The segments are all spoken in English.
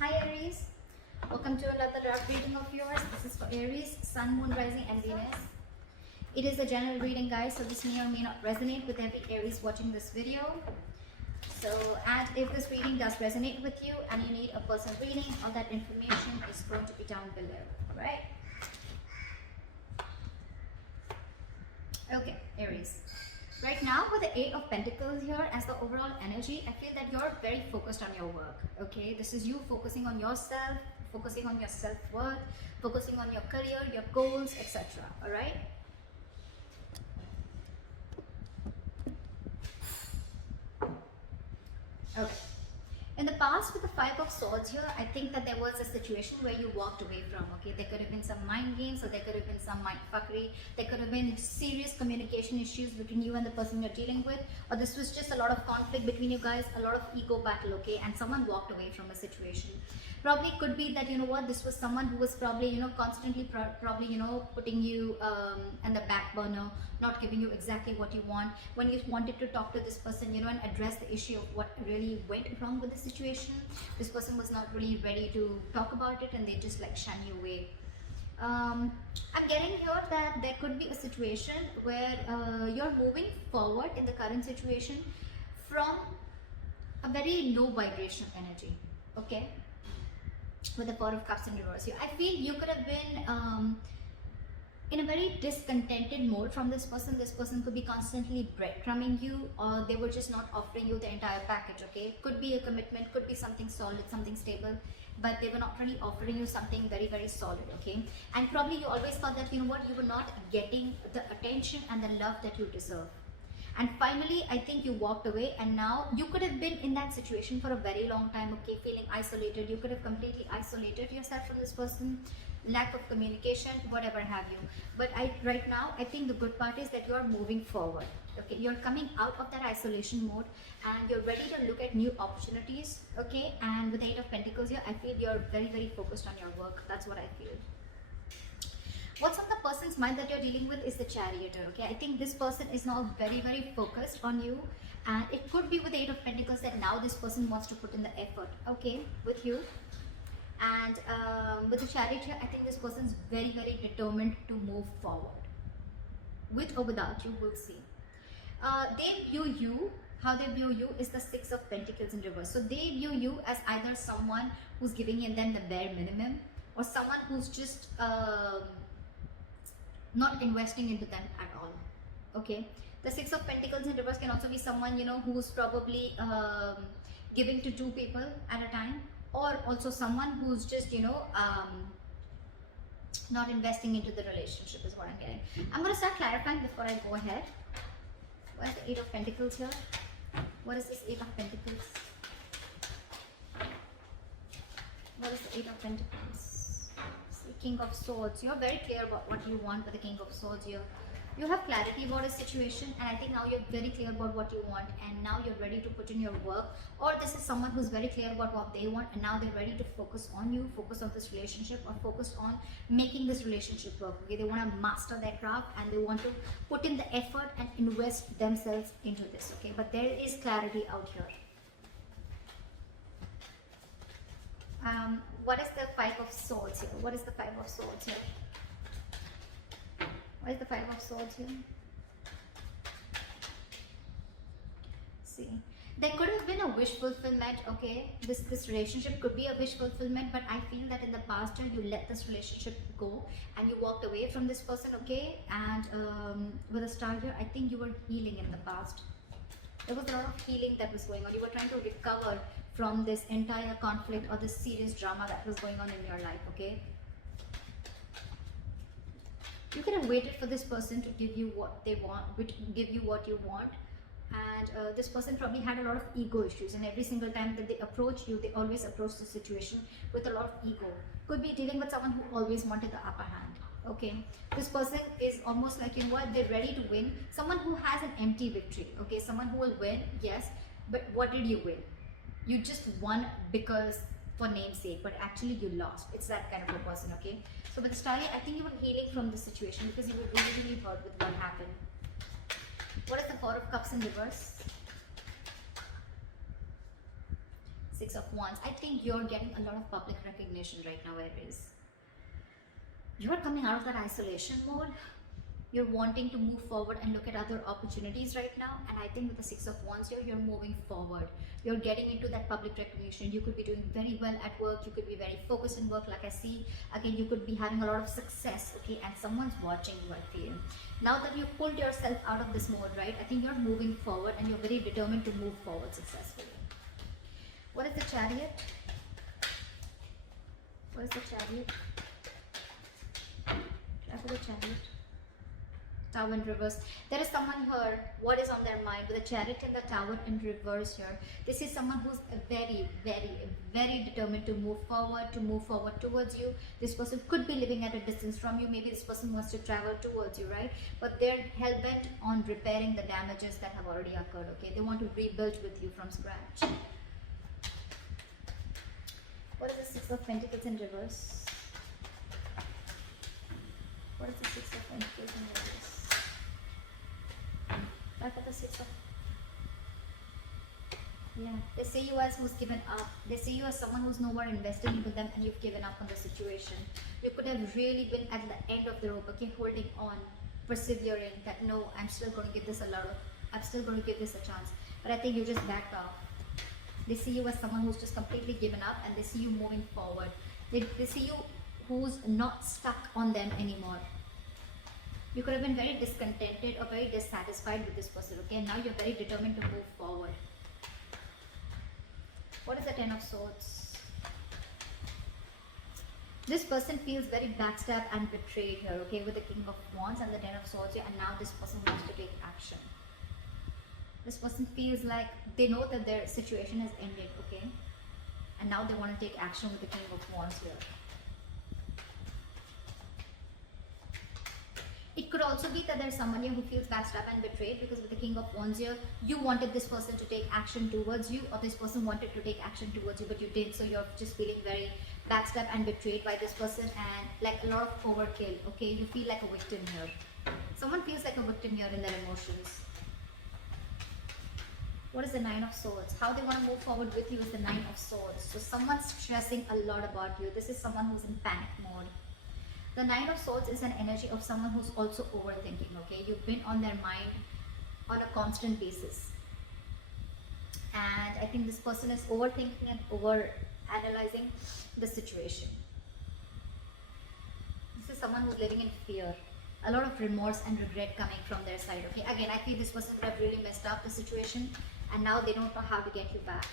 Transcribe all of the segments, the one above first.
Hi Aries, welcome to another love reading of yours. This is for Aries, Sun, Moon, Rising and Venus. It is a general reading, guys, so this may or may not resonate with every Aries watching this video. So, and if this reading does resonate with you and you need a personal reading, all that information is going to be down below, alright? Okay, Aries. Right now with the Eight of Pentacles here as the overall energy, I feel that you're very focused on your work, okay? This is you focusing on yourself, focusing on your self-worth, focusing on your career, your goals, etc. Alright? Okay. In the past with the Five of Swords here, I think that there was a situation where you walked away from, okay? There could have been some mind games or there could have been some mind fuckery. There could have been serious communication issues between you and the person you're dealing with, or this was just a lot of conflict between you guys, a lot of ego battle, okay? And someone walked away from a situation. Probably could be that, you know what, this was someone who was probably, you know, constantly probably, you know, putting you in the back burner, not giving you exactly what you want. When you wanted to talk to this person, you know, and address the issue of what really went wrong with the situation, this person was not really ready to talk about it and they just like shun you away. I'm getting here that there could be a situation where you're moving forward in the current situation from a very low vibration energy, okay? With the Four of Cups in reverse here, I feel you could have been in a very discontented mode from this person. This person could be constantly breadcrumbing you, or they were just not offering you the entire package, okay? Could be a commitment, could be something solid, something stable, but they were not really offering you something very, very solid, okay? And probably you always thought that, you know what, you were not getting the attention and the love that you deserve. And finally, I think you walked away, and now you could have been in that situation for a very long time, okay, feeling isolated. You could have completely isolated yourself from this person, lack of communication, whatever have you. But right now, I think the good part is that you are moving forward, okay? You're coming out of that isolation mode and you're ready to look at new opportunities, okay? And with the Eight of Pentacles here, I feel you're very, very focused on your work. That's what I feel. What's on the person's mind that you're dealing with is the Chariot, okay? I think this person is now very, very focused on you, and it could be with the Eight of Pentacles that now this person wants to put in the effort, okay, with you. And with the Chariot here, I think this person's very, very determined to move forward. With or without you, we'll see. They view you, how they view you is the Six of Pentacles in reverse. So they view you as either someone who's giving them the bare minimum, or someone who's just not investing into them at all, okay? The Six of Pentacles in reverse can also be someone, you know, who's probably giving to two people at a time, or also someone who's just, you know, not investing into the relationship is what I'm getting. I'm going to start clarifying before I go ahead. What is the Eight of Pentacles here? What is this Eight of Pentacles? What is the Eight of Pentacles? King of Swords. You're very clear about what you want with the King of Swords here. You have clarity about a situation, and I think now you're very clear about what you want, and now you're ready to put in your work. Or this is someone who's very clear about what they want, and now they're ready to focus on you, focus on this relationship, or focus on making this relationship work, okay? They want to master their craft and they want to put in the effort and invest themselves into this, okay? But there is clarity out here. What is the Five of Swords here? What is the Five of Swords here? What is the Five of Swords here? See, there could have been a wish fulfillment, okay? This relationship could be a wish fulfillment, but I feel that in the past year you let this relationship go and you walked away from this person, okay? And with a star here, I think you were healing in the past. There was a lot of healing that was going on. You were trying to recover from this entire conflict or this serious drama that was going on in your life, okay? You could have waited for this person to give you what they want, give you what you want. And this person probably had a lot of ego issues, and every single time that they approach you, they always approach the situation with a lot of ego. Could be dealing with someone who always wanted the upper hand, okay? This person is almost like, you know what, they're ready to win. Someone who has an empty victory, okay? Someone who will win, yes, but what did you win? You just won because for namesake, but actually you lost. It's that kind of a person, okay? So with the Star, I think you were healing from this situation because you were really, really hurt with what happened. What is the Four of Cups in reverse? Six of Wands, I think you're getting a lot of public recognition right now, Aries. You're coming out of that isolation mode. You're wanting to move forward and look at other opportunities right now. And I think with the Six of Wands here, you're moving forward. You're getting into that public recognition. You could be doing very well at work. You could be very focused in work, like I see. Again, you could be having a lot of success, okay? And someone's watching you, I feel. Now that you've pulled yourself out of this mode, right? I think you're moving forward and you're very determined to move forward successfully. What is the Chariot? What is the Chariot? Try for the Chariot. Tower in reverse. There is someone here, what is on their mind with the Chariot and the Tower in reverse here. This is someone who's very, very, very determined to move forward towards you. This person could be living at a distance from you. Maybe this person wants to travel towards you, right? But they're hell-bent on repairing the damages that have already occurred, okay? They want to rebuild with you from scratch. What is the Six of Pentacles in reverse? What is the Six of Pentacles in reverse? For the Six of, yeah, they see you as who's given up. They see you as someone who's no more invested into them and you've given up on the situation. You could have really been at the end of the rope, okay, holding on, persevering, that no, I'm still going to give this a chance. But I think you just backed off. They see you as someone who's just completely given up and they see you moving forward. They see you who's not stuck on them anymore. You could have been very discontented or very dissatisfied with this person, okay? And now you're very determined to move forward. What is the Ten of Swords? This person feels very backstabbed and betrayed here, okay? With the King of Wands and the Ten of Swords here, and now this person wants to take action. This person feels like they know that their situation has ended, okay? And now they want to take action with the King of Wands here. It could also be that there's someone here who feels backstabbed and betrayed, because with the King of Wands here, you wanted this person to take action towards you, or this person wanted to take action towards you, but you didn't. So you're just feeling very backstabbed and betrayed by this person, and like a lot of overkill, okay? You feel like a victim here. Someone feels like a victim here in their emotions. What is the Nine of Swords? How they want to move forward with you is the Nine of Swords. So someone's stressing a lot about you. This is someone who's in panic mode. The Nine of Swords is an energy of someone who's also overthinking, okay? You've been on their mind on a constant basis. And I think this person is overthinking and over-analyzing the situation. This is someone who's living in fear. A lot of remorse and regret coming from their side, okay? Again, I feel this person would have really messed up the situation and now they don't know how to get you back.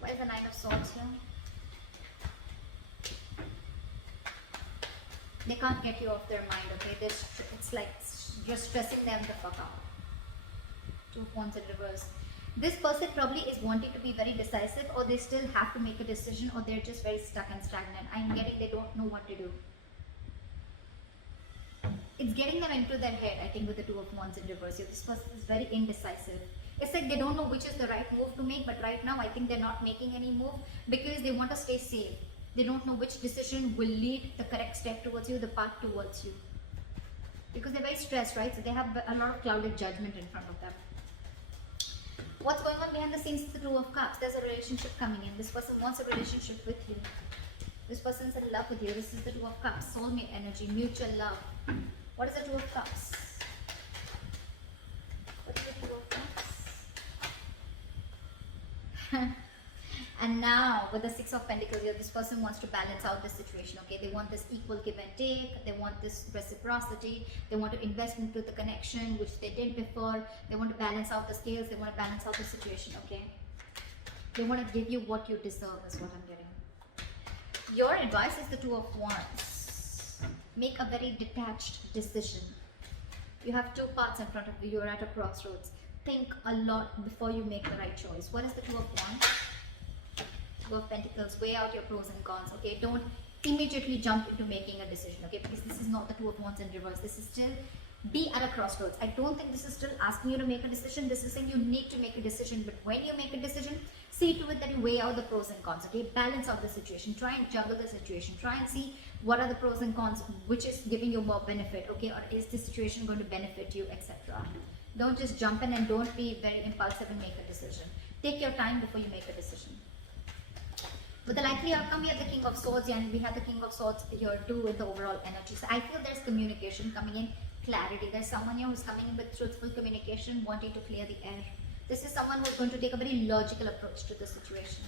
What is the Nine of Swords here? They can't get you off their mind, okay? It's like you're stressing them the fuck out. Two of Wands in reverse. This person probably is wanting to be very decisive, or they still have to make a decision, or they're just very stuck and stagnant. I'm getting they don't know what to do. It's getting them into their head, I think, with the Two of Wands in reverse. This person is very indecisive. It's like they don't know which is the right move to make, but right now I think they're not making any move because they want to stay safe. They don't know which decision will lead the correct step towards you, the path towards you. Because they're very stressed, right? So they have a lot of clouded judgment in front of them. What's going on behind the scenes is the Two of Cups. There's a relationship coming in. This person wants a relationship with you. This person's in love with you. This is the Two of Cups. Soulmate energy, mutual love. What is the Two of Cups? What is the Two of Cups? And now with the Six of Pentacles here, this person wants to balance out the situation, okay? They want this equal give and take. They want this reciprocity. They want to invest into the connection, which they did before. They want to balance out the scales. They want to balance out the situation, okay? They want to give you what you deserve is what I'm getting. Your advice is the Two of Wands. Make a very detached decision. You have two paths in front of you. You're at a crossroads. Think a lot before you make the right choice. What is the Two of Wands? Two of Pentacles. Weigh out your pros and cons, okay? Don't immediately jump into making a decision, okay? Because this is not the Two of Wands in reverse. This is still be at a crossroads. I don't think this is still asking you to make a decision. This is saying you need to make a decision. But when you make a decision, see to it that you weigh out the pros and cons, okay? Balance out the situation. Try and juggle the situation. Try and see what are the pros and cons, which is giving you more benefit, okay? Or is this situation going to benefit you, etc. Don't just jump in and don't be very impulsive and make a decision. Take your time before you make a decision. With the likely outcome, we have the King of Swords and we have the King of Swords here too in the overall energy. So I feel there's communication coming in, clarity. There's someone here who's coming in with truthful communication, wanting to clear the air. This is someone who's going to take a very logical approach to the situation.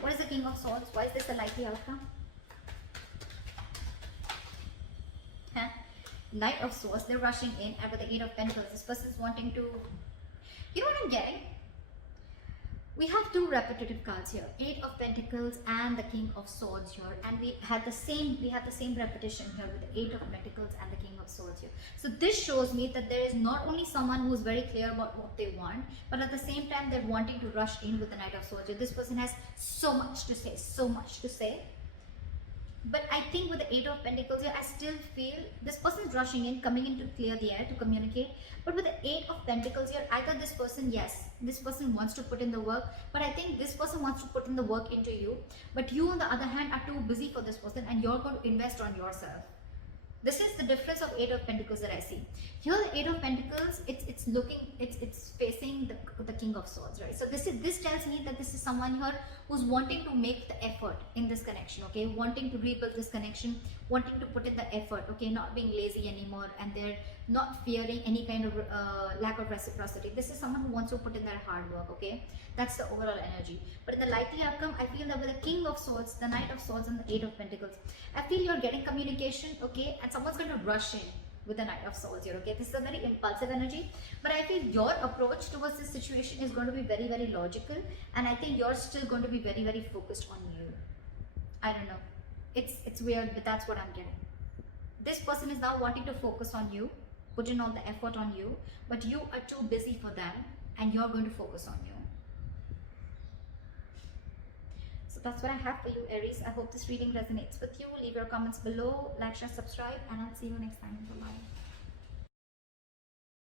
What is the King of Swords? Why is this a likely outcome? Huh? Knight of Swords, they're rushing in, and with the Eight of Pentacles, this person's wanting to... You know what I'm getting? We have two repetitive cards here, Eight of Pentacles and the King of Swords here, and we had the same repetition here with the Eight of Pentacles and the King of Swords here. So this shows me that there is not only someone who is very clear about what they want, but at the same time they're wanting to rush in with the Knight of Swords here. This person has so much to say, so much to say. But I think with the Eight of Pentacles here, I still feel this person is rushing in, coming in to clear the air, to communicate. But with the Eight of Pentacles here, either this person, yes, this person wants to put in the work, but I think this person wants to put in the work into you. But you, on the other hand, are too busy for this person and you're going to invest on yourself. This is the difference of Eight of Pentacles that I see. Here, the Eight of Pentacles, it's facing the King of Swords, right? So this tells me that this is someone here who's wanting to make the effort in this connection, okay? Wanting to rebuild this connection, wanting to put in the effort, okay? Not being lazy anymore, and they're not fearing any kind of lack of reciprocity. This is someone who wants to put in their hard work, okay? That's the overall energy. But in the likely outcome, I feel that with the King of Swords, the Knight of Swords, and the Eight of Pentacles, I feel you're getting communication, okay? And someone's going to rush in with the Knight of Swords here, okay? This is a very impulsive energy, but I feel your approach towards this situation is going to be very, very logical, and I think you're still going to be very, very focused on you. I don't know. It's weird, but that's what I'm getting. This person is now wanting to focus on you, put in all the effort on you, but you are too busy for them, and you're going to focus on you. So that's what I have for you, Aries. I hope this reading resonates with you. Leave your comments below, like, share, subscribe, and I'll see you next time. Bye-bye.